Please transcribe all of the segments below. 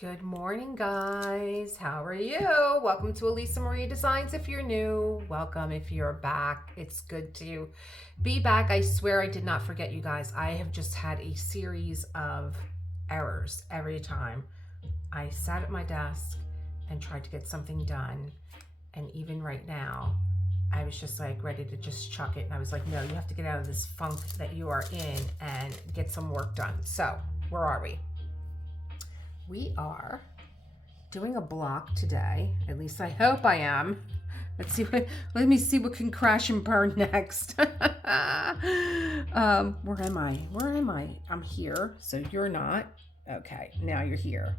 Good morning, guys. How are you? Welcome to Elisa Marie Designs. If you're new, welcome. If you're back, it's good to be back. I swear I did not forget you guys. I have just had a series of errors every time I sat at my desk and tried to get something done. And even right now, I was just like ready to just chuck it. And I was like, no, you have to get out of this funk that you are in and get some work done. So, where are we? We are doing a block today. At least I hope I am. Let me see what can crash and burn next. Where am I? I'm here. So you're not. Okay, now you're here.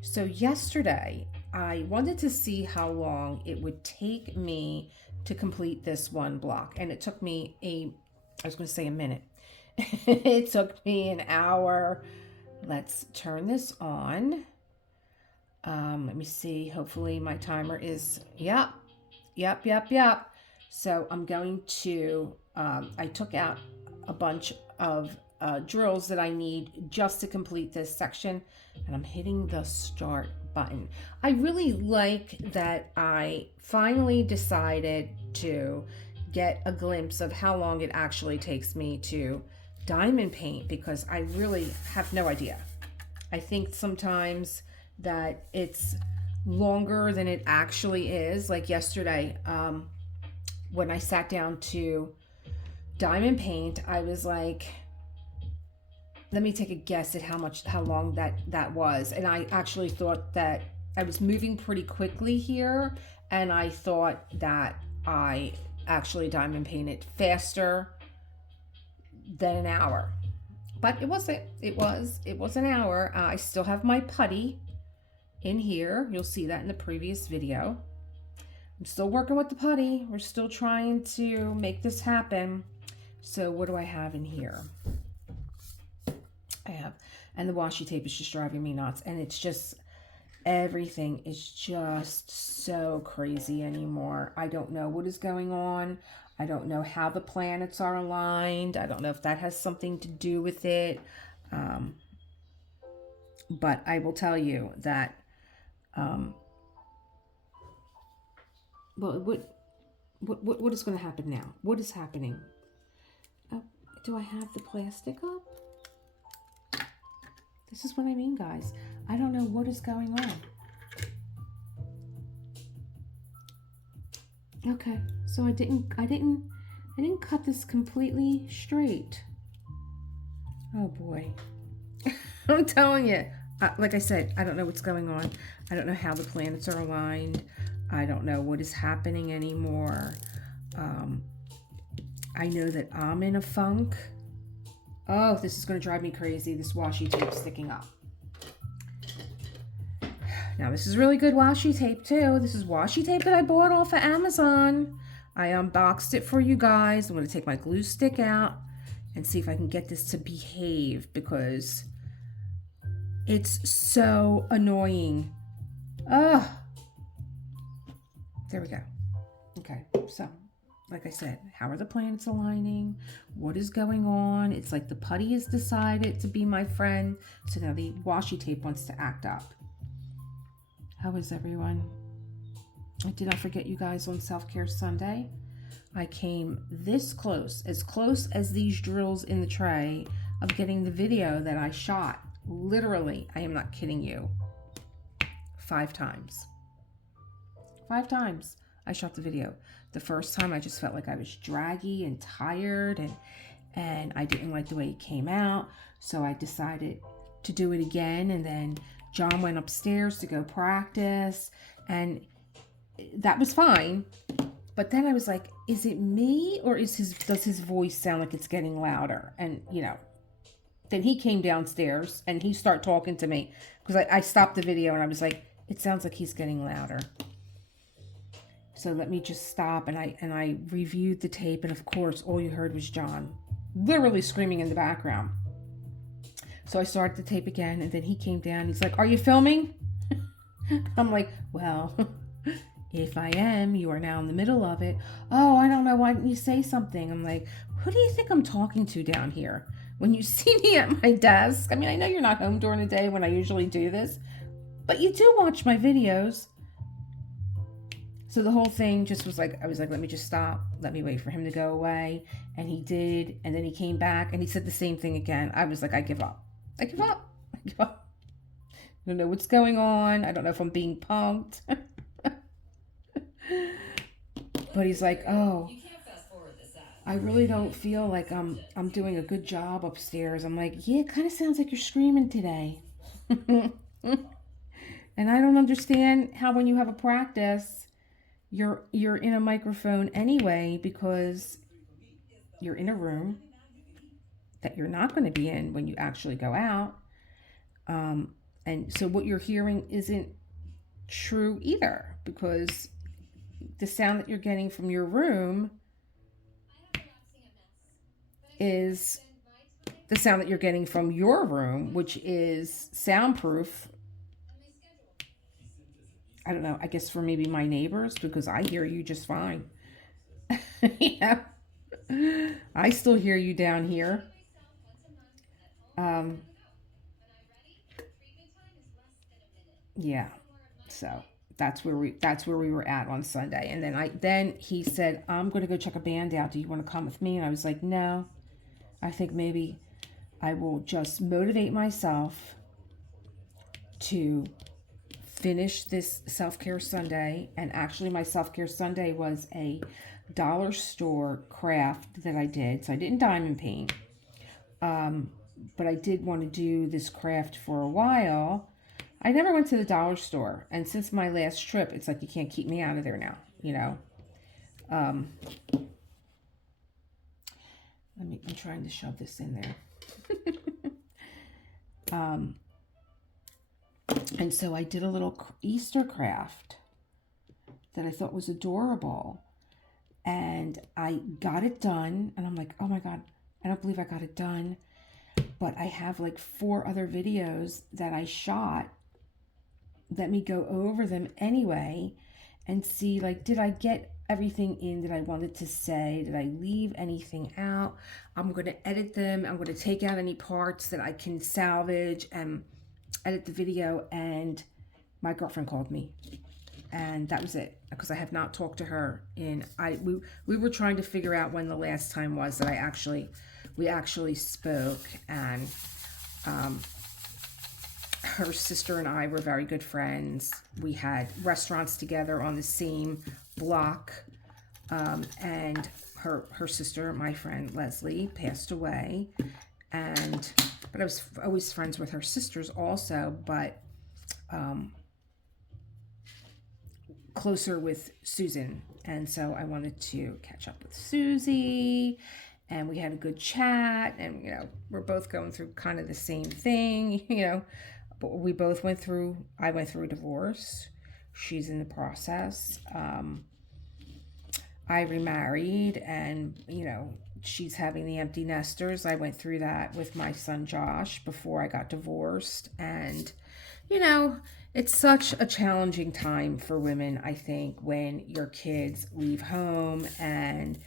So yesterday, I wanted to see how long it would take me to complete this one block. And it took me I was going to say a minute. It took me an hour. Let's turn this on. Let me see. Hopefully my timer is, yep. So I'm going to, I took out a bunch of drills that I need just to complete this section, and I'm hitting the start button. I really like that I finally decided to get a glimpse of how long it actually takes me to diamond paint, because I really have no idea. I think sometimes that it's longer than it actually is. Like yesterday, when I sat down to diamond paint, I was like, let me take a guess at how long that was. And I actually thought that I was moving pretty quickly here, and I thought that I actually diamond painted faster than an hour, but it wasn't. It was an hour. I still have my putty in here. You'll see that in the previous video. I'm still working with the putty. We're still trying to make this happen. So what do I have in here? And the washi tape is just driving me nuts, and it's just, everything is just so crazy anymore. I don't know what is going on. I don't know how the planets are aligned. I don't know if that has something to do with it. But I will tell you that, well, what is going to happen now? What is happening? Oh, do I have the plastic up? This is what I mean, guys. I don't know what is going on. Okay, so I didn't cut this completely straight. Oh boy. I'm telling you, like I said, I don't know what's going on. I don't know how the planets are aligned. I don't know what is happening anymore. I know that I'm in a funk. Oh, this is going to drive me crazy, this washi tape sticking up. Now, this is really good washi tape, too. This is washi tape that I bought off of Amazon. I unboxed it for you guys. I'm going to take my glue stick out and see if I can get this to behave, because it's so annoying. Ugh. There we go. Okay, so like I said, how are the planets aligning? What is going on? It's like the putty has decided to be my friend. So now the washi tape wants to act up. How is everyone? I did not forget you guys on Self-Care Sunday. I came this close as these drills in the tray, of getting the video that I shot. Literally, I am not kidding you, 5 times. 5 times I shot the video. The first time I just felt like I was draggy and tired, and I didn't like the way it came out. So I decided to do it again, and then John went upstairs to go practice, and that was fine. But then I was like, is it me, or does his voice sound like it's getting louder? And then he came downstairs and he started talking to me, because I stopped the video and I was like, it sounds like he's getting louder. So let me just stop, and I reviewed the tape, and of course all you heard was John literally screaming in the background. So I started the tape again, and then he came down. He's like, "Are you filming?" I'm like, "Well, if I am, you are now in the middle of it." "Oh, I don't know. Why didn't you say something?" I'm like, "Who do you think I'm talking to down here? When you see me at my desk, I mean, I know you're not home during the day when I usually do this, But you do watch my videos. So the whole thing just was like, I was like, let me just stop. Let me wait for him to go away. And he did. And then he came back and he said the same thing again. I was like, I give up. I give up. I give up. I don't know what's going on. I don't know if I'm being punked. But he's like, oh, I really don't feel like I'm doing a good job upstairs. I'm like, yeah, it kind of sounds like you're screaming today. And I don't understand how when you have a practice, you're in a microphone anyway, because you're in a room that you're not going to be in when you actually go out. And so what you're hearing isn't true either, because the sound that you're getting from your room is the sound that you're getting from your room, which is soundproof. I don't know, I guess for maybe my neighbors, because I hear you just fine. Yeah. I still hear you down here. Um, yeah. So that's where we were at on Sunday. And then he said, I'm gonna go check a band out. Do you want to come with me? And I was like, no. I think maybe I will just motivate myself to finish this self-care Sunday. And actually my self-care Sunday was a dollar store craft that I did. So I didn't diamond paint. But I did want to do this craft for a while. I never went to the dollar store, and since my last trip, it's like you can't keep me out of there now, you know. Um, I'm trying to shove this in there. um, and so I did a little Easter craft that I thought was adorable, and I got it done, and I'm like, oh my God, I don't believe I got it done. But I have like 4 other videos that I shot. Let me go over them anyway and see, like, did I get everything in that I wanted to say? Did I leave anything out? I'm going to edit them. I'm going to take out any parts that I can salvage and edit the video. And my girlfriend called me, and that was it, because I have not talked to her in we were trying to figure out when the last time was that we actually spoke. And her sister and I were very good friends. We had restaurants together on the same block. And her sister, my friend Leslie, passed away. But I was always friends with her sisters also, but closer with Susan. And so I wanted to catch up with Susie, and we had a good chat. And, you know, we're both going through kind of the same thing, you know. But I went through a divorce. She's in the process. I remarried, and, you know, she's having the empty nesters. I went through that with my son Josh before I got divorced. And, you know, it's such a challenging time for women, I think, when your kids leave home and,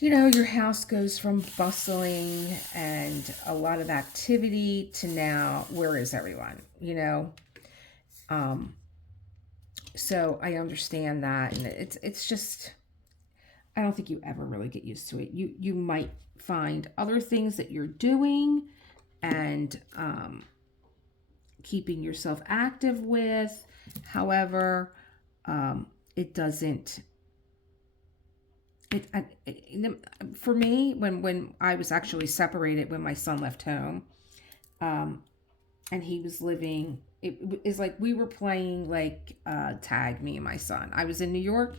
you know, your house goes from bustling and a lot of activity to now, where is everyone, you know? So I understand that. And it's just, I don't think you ever really get used to it. You might find other things that you're doing and keeping yourself active with. However, it doesn't. For me, when I was actually separated, when my son left home, and he was living, it is like we were playing like tag, me and my son. I was in New York.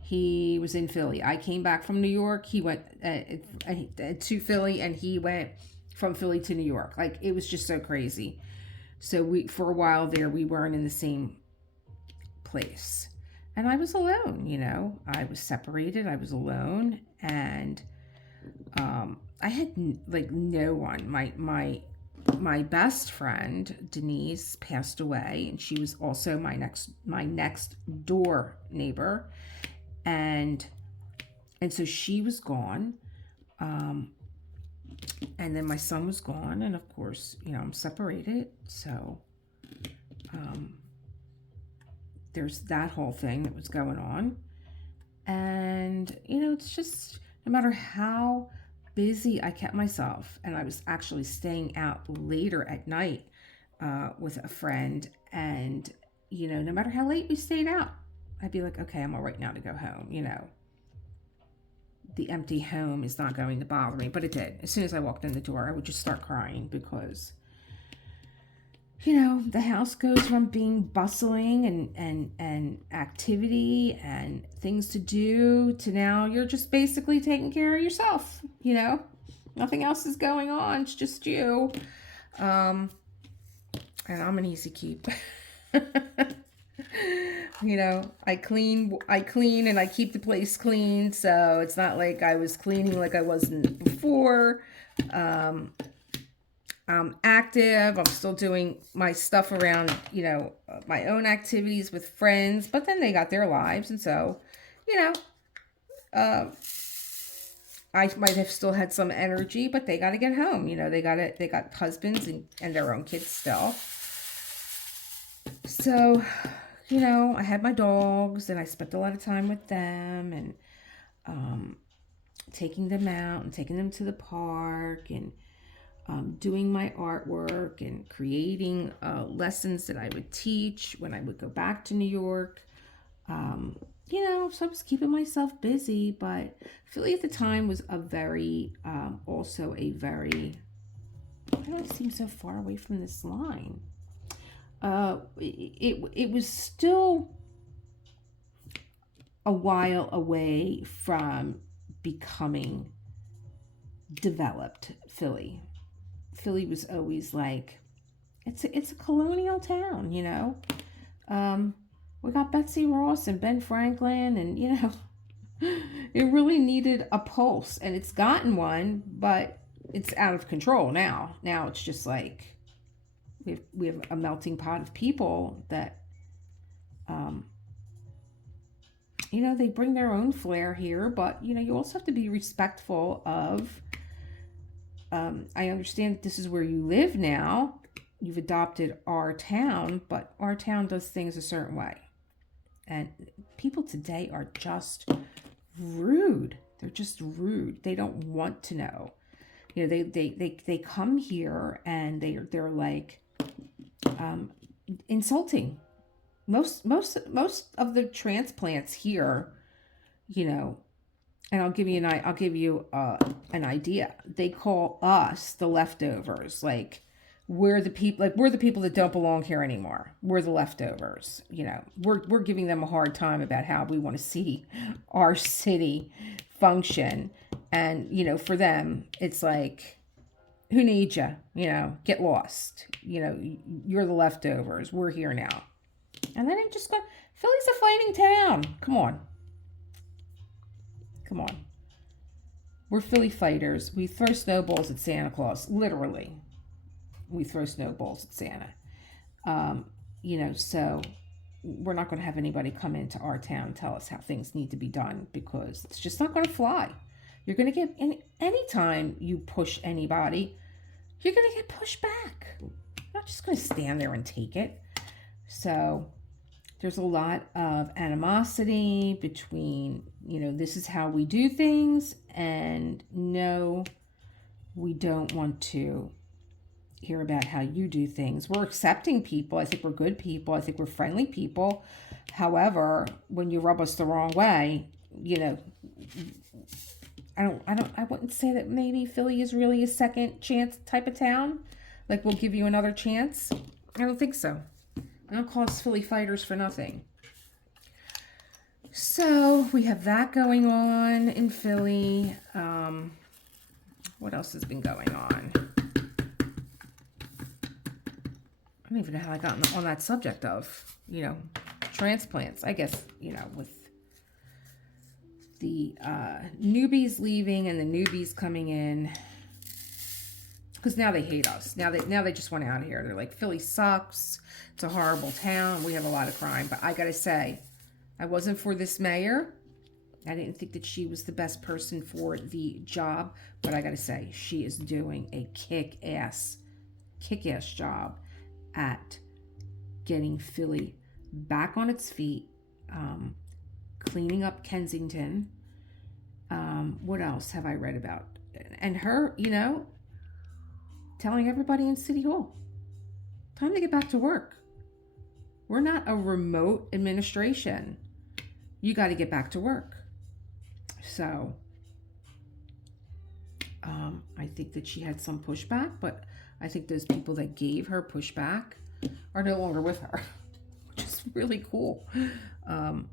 He was in Philly. I came back from New York. He went to Philly, and he went from Philly to New York. Like, it was just so crazy. So for a while there, we weren't in the same place. And I was alone, you know. I was separated. I was alone. And I had like no one. My best friend, Denise, passed away. And she was also my next door neighbor. And so she was gone. And then my son was gone. And of course, you know, I'm separated. So There's that whole thing that was going on. And, it's just no matter how busy I kept myself, and I was actually staying out later at night with a friend. And, no matter how late we stayed out, I'd be like, okay, I'm all right now to go home. The empty home is not going to bother me. But it did. As soon as I walked in the door, I would just start crying because the house goes from being bustling and activity and things to do to now you're just basically taking care of yourself. Nothing else is going on. It's just you. And I'm an easy keep. I clean and I keep the place clean. So it's not like I was cleaning like I wasn't before. I'm active. I'm still doing my stuff around, my own activities with friends, but then they got their lives. And so, I might have still had some energy, but they got to get home. They got husbands and their own kids still. So, I had my dogs and I spent a lot of time with them and, taking them out and taking them to the park and, doing my artwork and creating lessons that I would teach when I would go back to New York. So I was keeping myself busy, but Philly at the time was also a very, why do I seem so far away from this line? It was still a while away from becoming developed Philly. Philly was always like, it's a colonial town, we got Betsy Ross and Ben Franklin, and it really needed a pulse, and it's gotten one, but it's out of control now. Now it's just like we have a melting pot of people that, they bring their own flair here, but you also have to be respectful of. I understand that this is where you live now. You've adopted our town, but our town does things a certain way. And people today are just rude. They're just rude. They don't want to know. They come here and they're like insulting. Most of the transplants here, and I'll give you an idea. They call us the leftovers. Like we're the people that don't belong here anymore. We're the leftovers. We're giving them a hard time about how we want to see our city function. And for them, it's like, who needs you? Get lost. You're the leftovers. We're here now. And then it just got, Philly's a fighting town. Come on. We're Philly fighters. We throw snowballs at Santa Claus. Literally. We throw snowballs at Santa. So we're not going to have anybody come into our town and tell us how things need to be done because it's just not going to fly. You're going to get, anytime you push anybody, you're going to get pushed back. You're not just going to stand there and take it. So there's a lot of animosity between, this is how we do things, and no, we don't want to hear about how you do things. We're accepting people. I think we're good people. I think we're friendly people. However, when you rub us the wrong way, I wouldn't say that maybe Philly is really a second chance type of town. Like, we'll give you another chance. I don't think so. I don't call us Philly fighters for nothing. So we have that going on in Philly. What else has been going on? I don't even know how I got on that subject of, transplants. I guess, with the newbies leaving and the newbies coming in. Because now they hate us. Now they just want out of here. They're like, Philly sucks. It's a horrible town. We have a lot of crime. But I got to say, I wasn't for this mayor. I didn't think that she was the best person for the job. But I got to say, she is doing a kick-ass job at getting Philly back on its feet, cleaning up Kensington. What else have I read about? And her, telling everybody in City Hall, time to get back to work. We're not a remote administration. You got to get back to work. So, I think that she had some pushback, but I think those people that gave her pushback are no longer with her, which is really cool. Who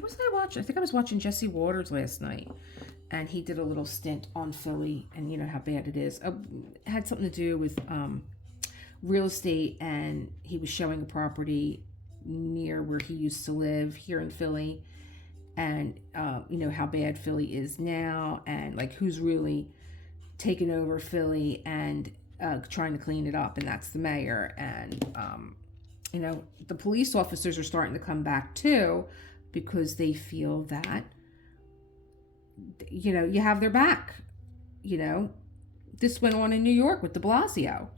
was I watching? I think I was watching Jesse Waters last night, and he did a little stint on Philly and how bad it is. It had something to do with real estate, and he was showing a property near where he used to live here in Philly, and how bad Philly is now, and like who's really taken over Philly and trying to clean it up, and that's the mayor. And the police officers are starting to come back too, because they feel that you have their back. This went on in New York with de Blasio,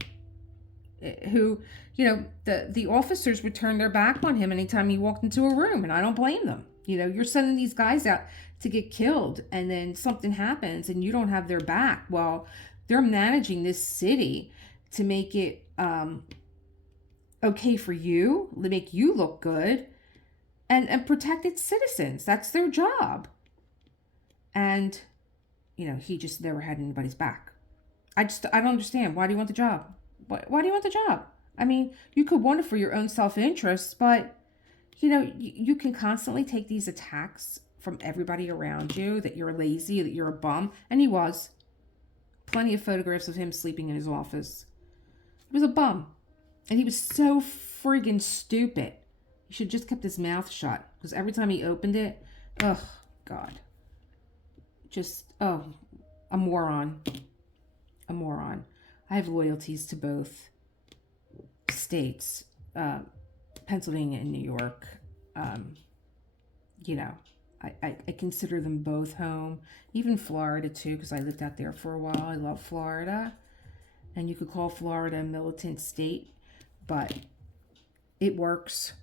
who the officers would turn their back on him anytime he walked into a room, and I don't blame them. You're sending these guys out to get killed, and then something happens and you don't have their back. Well, they're managing this city to make it okay for you, to make you look good, and protect its citizens. That's their job. And he just never had anybody's back. I don't understand. Why do you want the job? Why do you want the job? I mean, you could want it for your own self-interest, but you can constantly take these attacks from everybody around you that you're lazy, that you're a bum. And he was. Plenty of photographs of him sleeping in his office. He was a bum. And he was so friggin' stupid. He should have just kept his mouth shut. Because every time he opened it, oh, God. A moron. A moron. I have loyalties to both states, Pennsylvania and New York. I consider them both home. Even Florida too, because I lived out there for a while. I love Florida. And you could call Florida a militant state, but it works.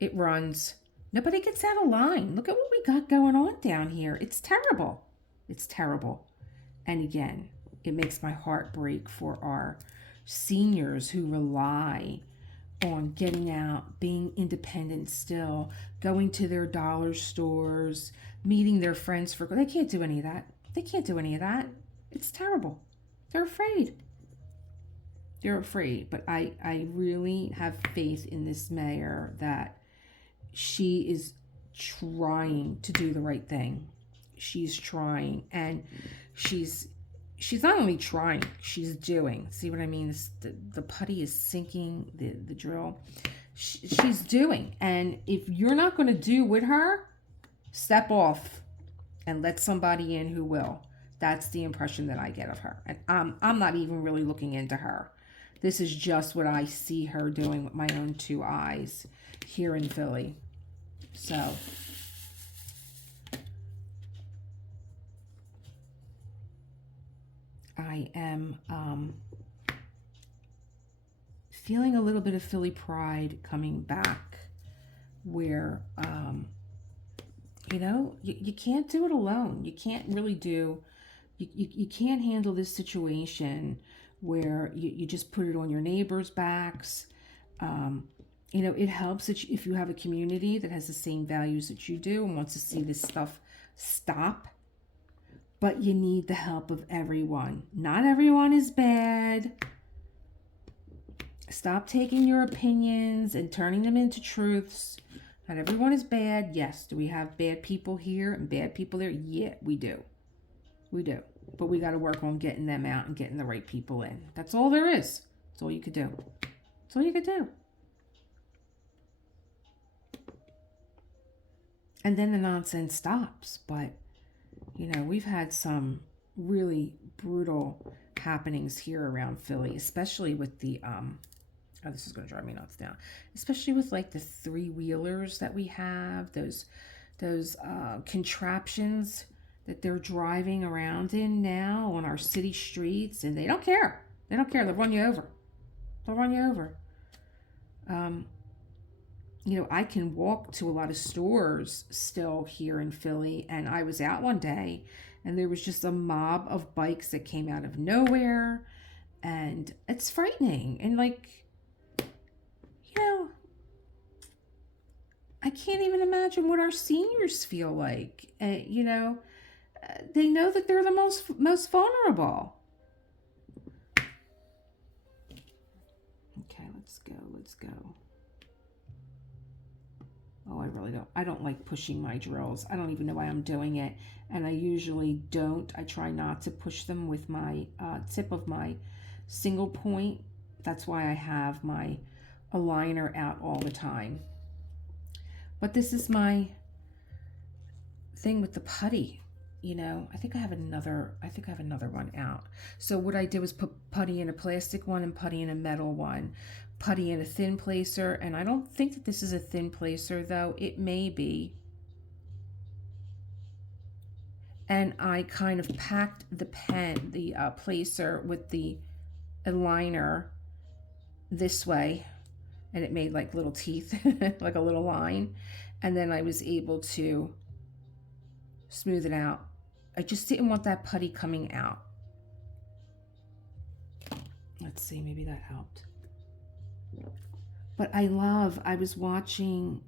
It runs. Nobody gets out of line. Look at what we got going on down here. It's terrible. It's terrible. And again, it makes my heart break for our seniors who rely on getting out, being independent still, going to their dollar stores, meeting their friends for... They can't do any of that. They can't do any of that. It's terrible. They're afraid. They're afraid. But I really have faith in this mayor that she is trying to do the right thing. She's trying, and she's not only trying, she's doing. See what I mean? The putty is sinking, the drill. She's doing. And if you're not going to do with her, step off and let somebody in who will. That's the impression that I get of her. And I'm not even really looking into her. This is just what I see her doing with my own two eyes here in Philly. So... I am feeling a little bit of Philly pride coming back, where, you can't do it alone. You can't really you can't handle this situation where you just put it on your neighbors' backs. It helps that if you have a community that has the same values that you do and wants to see this stuff stop. But you need the help of everyone. Not everyone is bad. Stop taking your opinions and turning them into truths. Not everyone is bad. Yes. Do we have bad people here and bad people there? Yeah, we do. We do. But we got to work on getting them out and getting the right people in. That's all there is. That's all you could do. That's all you could do. And then the nonsense stops. But... we've had some really brutal happenings here around Philly, especially with the, this is going to drive me nuts now, especially with like the three-wheelers that we have, those contraptions that they're driving around in now on our city streets, and they don't care. They don't care. They'll run you over. They'll run you over. Um, you know, I can walk to a lot of stores still here in Philly. And I was out one day and there was just a mob of bikes that came out of nowhere. And it's frightening. And like, you know, I can't even imagine what our seniors feel like. You know, they know that they're the most vulnerable. Okay, let's go. Let's go. Oh, I don't like pushing my drills. I don't even know why I'm doing it. And I usually don't. I try not to push them with my tip of my single point. That's why I have my aligner out all the time. But this is my thing with the putty. You know, I think I have another one out. So what I did was put putty in a plastic one and putty in a metal one. Putty in a thin placer, and I don't think that this is a thin placer, though it may be. And I kind of packed the placer with the aligner this way, and it made like little teeth, like a little line. And then I was able to smooth it out. I just didn't want that putty coming out. Let's see, maybe that helped. But I was watching,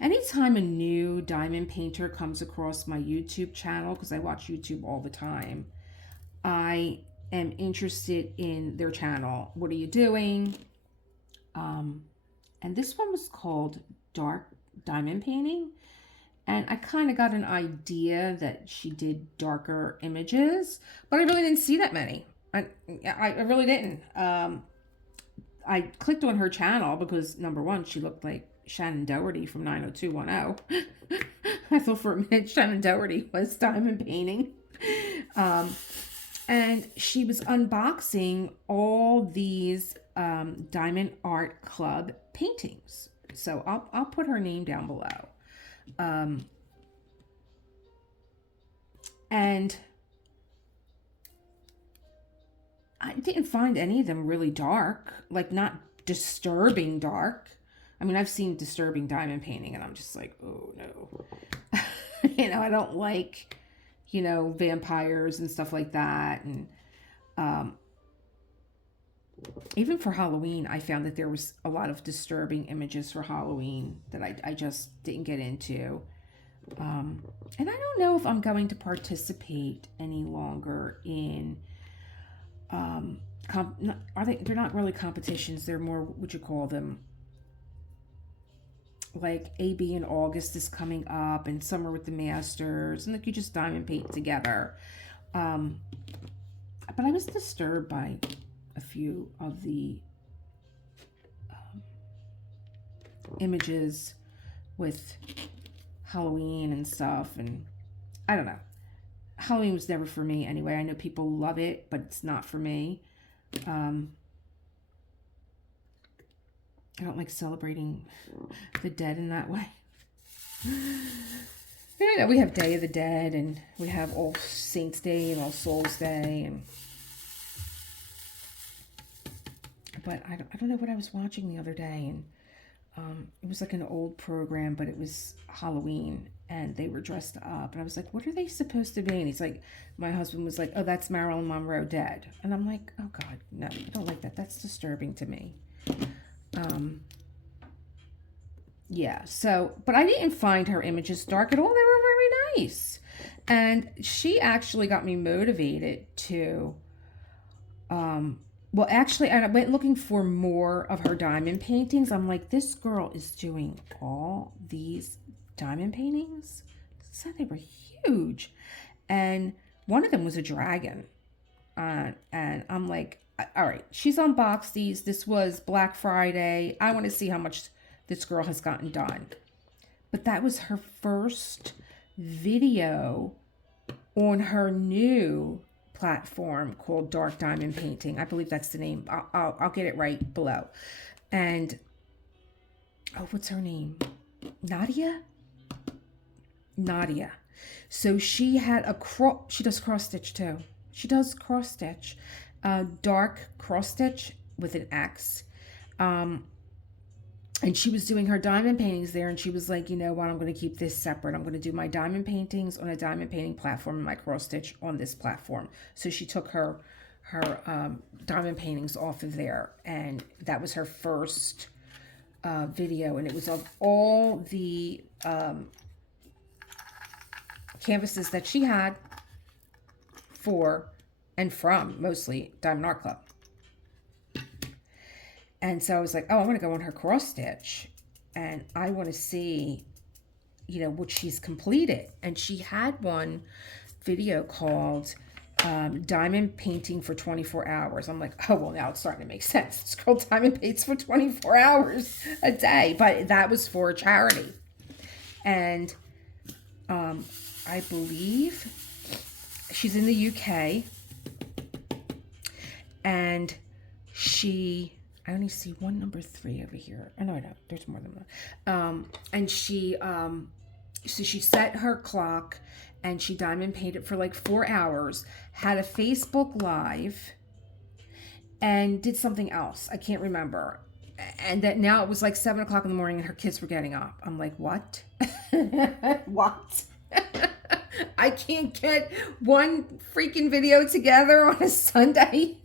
anytime a new diamond painter comes across my YouTube channel, because I watch YouTube all the time, I am interested in their channel. What are you doing? And this one was called Dark Diamond Painting. And I kind of got an idea that she did darker images, but I really didn't see that many. I really didn't. I clicked on her channel because, number one, she looked like Shannon Doherty from 90210. I thought for a minute Shannon Doherty was diamond painting. And she was unboxing all these Diamond Art Club paintings. So I'll put her name down below. And I didn't find any of them really dark, like not disturbing dark. I mean, I've seen disturbing diamond painting and I'm just like, oh no. You know, I don't like, you know, vampires and stuff like that. And even for Halloween, I found that there was a lot of disturbing images for Halloween that I just didn't get into. And I don't know if I'm going to participate any longer in, they're not really competitions. They're more, what you call them? Like AB in August is coming up and Summer with the Masters, and like you just diamond paint together. But I was disturbed by a few of the images with Halloween and stuff, and I don't know. Halloween was never for me anyway. I know people love it, but it's not for me. I don't like celebrating the dead in that way. You know, we have Day of the Dead, and we have All Saints Day and All Souls Day, but I don't know what I was watching the other day, and it was like an old program, but it was Halloween, and they were dressed up, and I was like, what are they supposed to be? And he's like, my husband was like, oh, that's Marilyn Monroe dead. And I'm like, oh God, no, I don't like that. That's disturbing to me. Yeah, so, but I didn't find her images dark at all. They were very nice. And she actually got me motivated to, well, actually, I went looking for more of her diamond paintings. I'm like, this girl is doing all these diamond paintings. So they were huge. And one of them was a dragon. And I'm like, all right, she's unboxed these. This was Black Friday. I want to see how much this girl has gotten done. But that was her first video on her new platform called Dark Diamond Painting. I believe that's the name. I'll get it right below. And oh, what's her name? Nadia. So she had she does cross stitch too. She does cross stitch, dark cross stitch with an X. And she was doing her diamond paintings there, and she was like, you know what, I'm going to keep this separate. I'm going to do my diamond paintings on a diamond painting platform and my cross stitch on this platform. So she took her diamond paintings off of there, and that was her first video, and it was of all the canvases that she had for and from mostly Diamond Art Club. And so I was like, oh, I want to go on her cross stitch, and I want to see, you know, what she's completed. And she had one video called Diamond Painting for 24 Hours. I'm like, oh, well, now it's starting to make sense. This girl diamond paints for 24 hours a day, but that was for a charity. And I believe she's in the UK, and I only see one number 3 over here. Oh, no, I don't. There's more than one. And she, so she set her clock, and she diamond painted for like 4 hours, had a Facebook Live, and did something else. I can't remember. And that now it was like 7 o'clock in the morning, and her kids were getting up. I'm like, what? What? I can't get one freaking video together on a Sunday.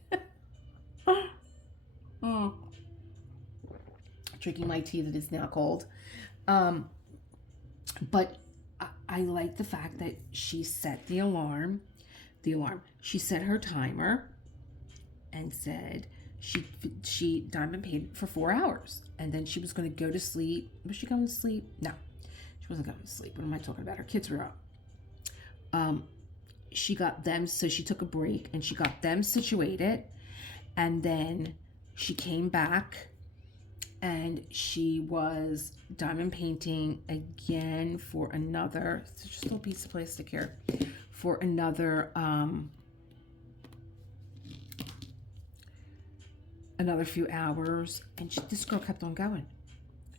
Drinking my tea that is now cold. But I like the fact that she set the alarm. She set her timer and said she diamond painted for 4 hours, and then she was going to go to sleep. Was she going to sleep? No, she wasn't going to sleep. What am I talking about? Her kids were up. She got them, so she took a break and she got them situated, and then she came back and she was diamond painting again for another, it's just a little piece of plastic here, for another few hours. And this girl kept on going.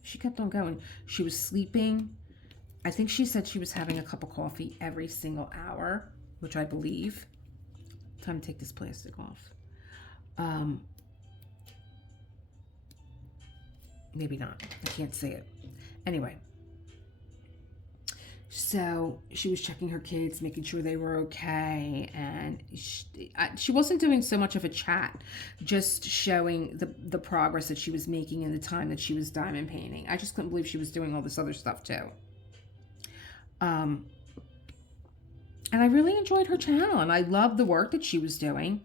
She kept on going. She was sleeping. I think she said she was having a cup of coffee every single hour, which I believe. Time to take this plastic off. Maybe not. I can't say it. Anyway. So she was checking her kids, making sure they were okay. And she wasn't doing so much of a chat, just showing the progress that she was making in the time that she was diamond painting. I just couldn't believe she was doing all this other stuff too. And I really enjoyed her channel, and I loved the work that she was doing.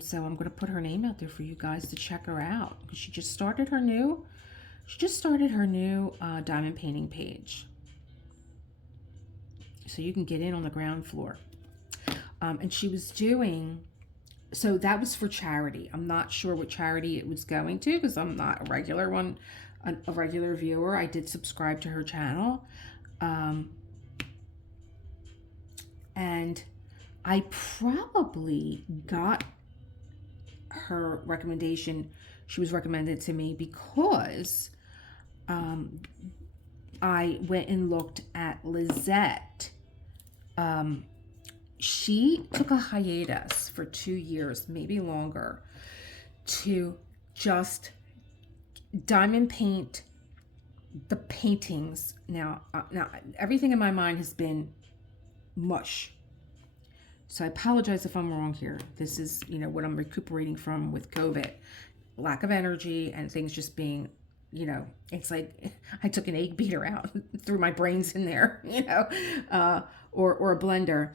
So I'm going to put her name out there for you guys to check her out, because she just started her new diamond painting page. So you can get in on the ground floor. And she was doing, so that was for charity. I'm not sure what charity it was going to, because I'm not a regular viewer. I did subscribe to her channel. And I probably got her recommendation. She was recommended to me because I went and looked at Lizette. She took a hiatus for 2 years, maybe longer, to just diamond paint the paintings. Now everything in my mind has been mush. So I apologize if I'm wrong here. This is, what I'm recuperating from with COVID. Lack of energy and things just being, it's like I took an egg beater out, threw my brains in there, or a blender.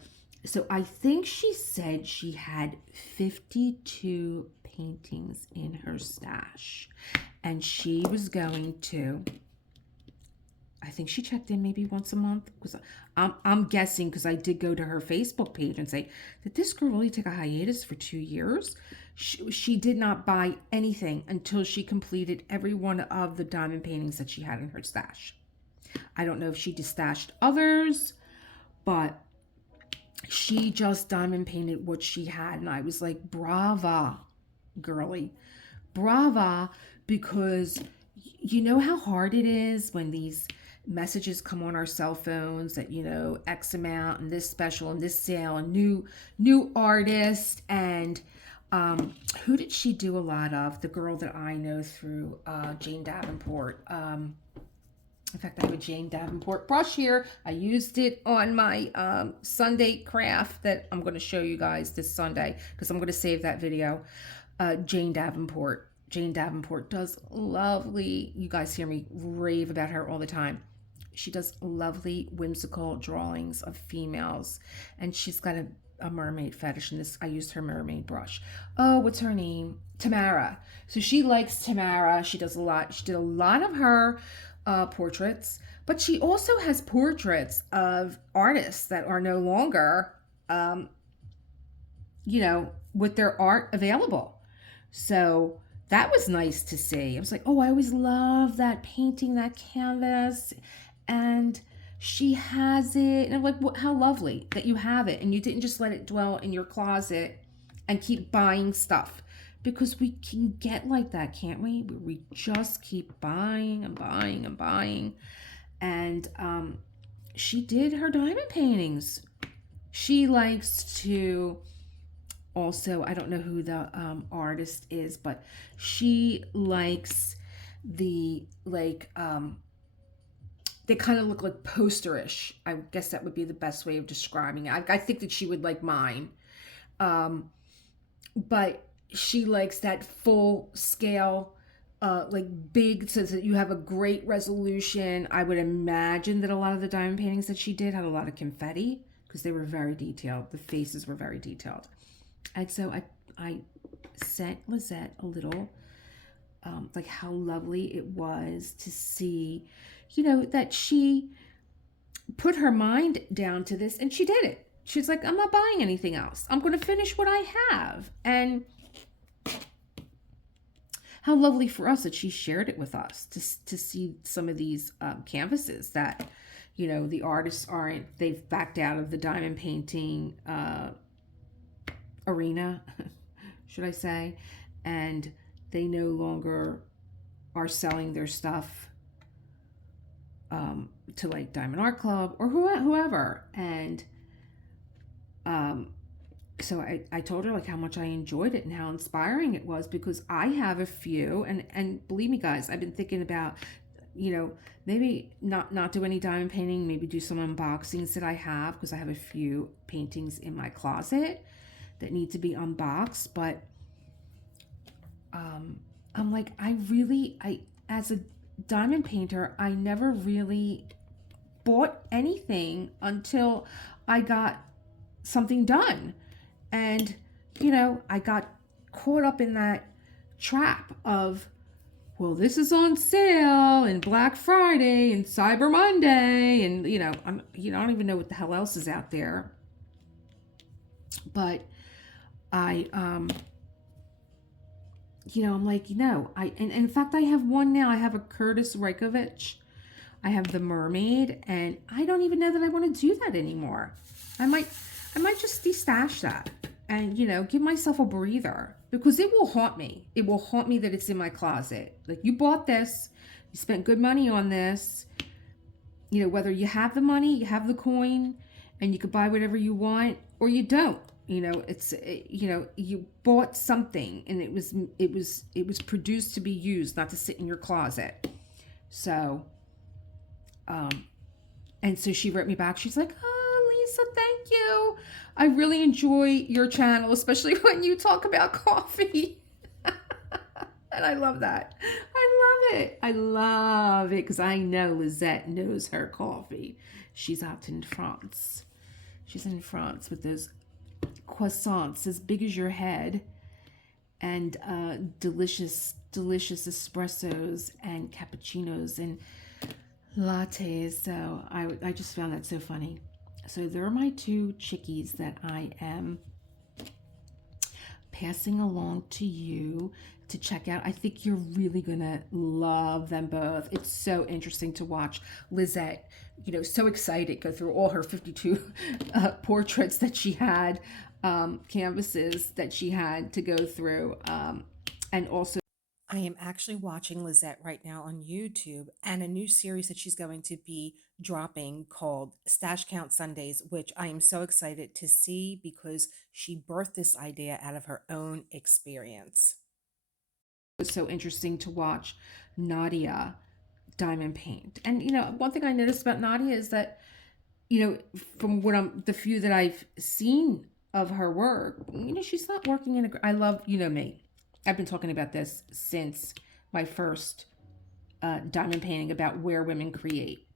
So I think she said she had 52 paintings in her stash, and she was going to, I think she checked in maybe once a month, because I'm guessing, because I did go to her Facebook page and say, did this girl really take a hiatus for 2 years? She did not buy anything until she completed every one of the diamond paintings that she had in her stash. I don't know if she destashed others, but she just diamond painted what she had. And I was like, brava, girly, brava, because you know how hard it is when these messages come on our cell phones that, X amount and this special and this sale and new artist. And Who did she do a lot of? The girl that I know through Jane Davenport. In fact, I have a Jane Davenport brush here. I used it on my Sunday craft that I'm going to show you guys this Sunday because I'm going to save that video. Jane Davenport. Jane Davenport does lovely, you guys hear me rave about her all the time. She does lovely, whimsical drawings of females. And she's got a mermaid fetish. And this, I used her mermaid brush. Oh, what's her name? Tamara. So she likes Tamara. She does a lot. She did a lot of her portraits, but she also has portraits of artists that are no longer, with their art available. So that was nice to see. I was like, oh, I always love that painting, that canvas. And she has it. And I'm like, how lovely that you have it. And you didn't just let it dwell in your closet and keep buying stuff. Because we can get like that, can't we? We just keep buying and buying and buying. And she did her diamond paintings. She likes to also, I don't know who the artist is, but she likes the, like, they kind of look like posterish. I guess that would be the best way of describing it. I think that she would like mine. But she likes that full scale, like big, so that you have a great resolution. I would imagine that a lot of the diamond paintings that she did had a lot of confetti because they were very detailed. The faces were very detailed. And so I sent Lizette a little, like how lovely it was to see, that she put her mind down to this and she did it. She's like, I'm not buying anything else. I'm going to finish what I have. And how lovely for us that she shared it with us to see some of these canvases that, the artists they've backed out of the diamond painting arena, should I say, and they no longer are selling their stuff to like Diamond Art Club or whoever. And so I told her like how much I enjoyed it and how inspiring it was, because I have a few, and believe me guys, I've been thinking about, maybe not do any diamond painting, maybe do some unboxings that I have, because I have a few paintings in my closet that need to be unboxed. But I'm like, I as a diamond painter, I never really bought anything until I got something done. And, I got caught up in that trap of, well, this is on sale and Black Friday and Cyber Monday. And, I don't even know what the hell else is out there. But I'm like, and in fact, I have one now. I have a Curtis Reikovich. I have the mermaid, and I don't even know that I want to do that anymore. I might just destash that and, give myself a breather, because it will haunt me. It will haunt me that it's in my closet. Like, you bought this, you spent good money on this, whether you have the money, you have the coin, and you could buy whatever you want, or you don't. You bought something, and it was produced to be used, not to sit in your closet. So, and so she wrote me back. She's like, oh, Lisa, thank you. I really enjoy your channel, especially when you talk about coffee. And I love that. I love it. I love it because I know Lizette knows her coffee. She's out in France. She's in France with those croissants as big as your head, and delicious espressos and cappuccinos and lattes. So I just found that so funny. So there are my two chickies that I am passing along to you to check out. I think you're really gonna love them both. It's so interesting to watch Lizette, so excited, go through all her 52 portraits that she had, canvases that she had to go through, and also I am actually watching Lizette right now on YouTube and a new series that she's going to be dropping called Stash Count Sundays, which I am so excited to see because she birthed this idea out of her own experience. It was so interesting to watch Nadia diamond paint. And one thing I noticed about Nadia is that, from the few that I've seen of her work, she's not working in a. I love, me. I've been talking about this since my first diamond painting about where women create.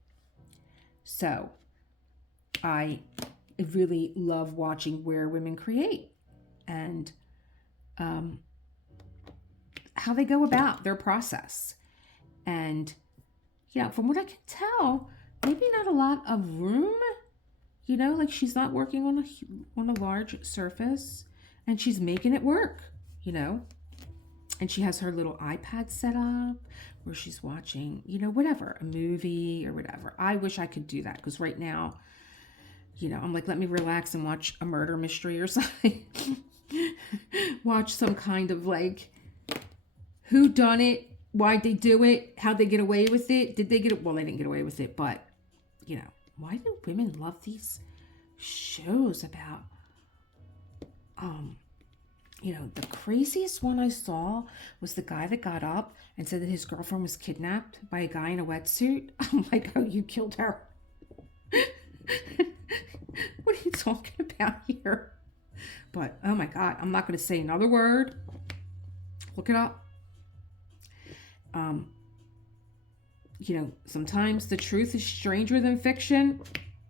So I really love watching where women create and um, how they go about their process. And, from what I can tell, maybe not a lot of room. Like she's not working on a large surface, and she's making it work. You know, and she has her little iPad set up where she's watching, whatever, a movie or whatever. I wish I could do that because right now, I'm like, let me relax and watch a murder mystery or something. Watch some kind of like who done it, why'd they do it, how'd they get away with it, did they get it? Well, they didn't get away with it, but why do women love these shows about um the craziest one I saw was the guy that got up and said that his girlfriend was kidnapped by a guy in a wetsuit. I'm like, oh, you killed her. What are you talking about here? But oh my God, I'm not going to say another word. Look it up. Um, sometimes the truth is stranger than fiction.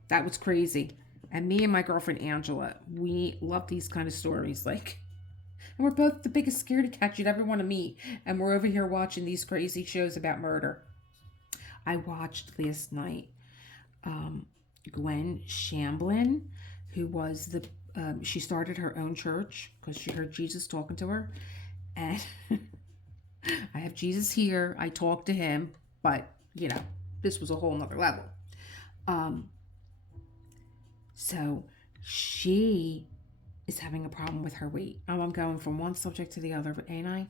That was crazy. And me and my girlfriend Angela, we love these kind of stories. Like, and we're both the biggest scaredy cats you'd ever want to meet. And we're over here watching these crazy shows about murder. I watched last night Gwen Shamblin, who was she started her own church because she heard Jesus talking to her. And I have Jesus here. I talked to him, but, this was a whole nother level. Um, so she is having a problem with her weight. I'm going from one subject to the other, ain't I?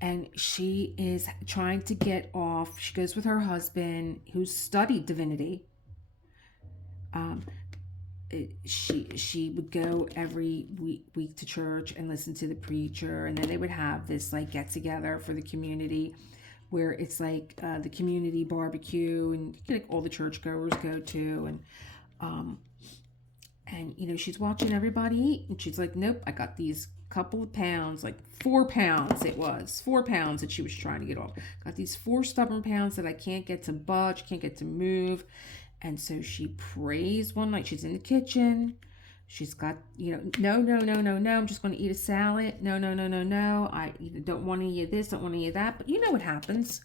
And she is trying to get off. She goes with her husband, who studied divinity. Um, she would go every week to church and listen to the preacher, and then they would have this like get together for the community, where it's like the community barbecue, and like all the churchgoers go to, and she's watching everybody eat, and she's like, nope, I got these couple of pounds, like 4 pounds. It was 4 pounds that she was trying to get off. Got these 4 stubborn pounds that I can't get to budge, can't get to move. And so she prays one night. She's in the kitchen. She's got, no, no, no, no, no. I'm just going to eat a salad. No, no, no, no, no. I don't want any of this, don't want any of that. But you know what happens.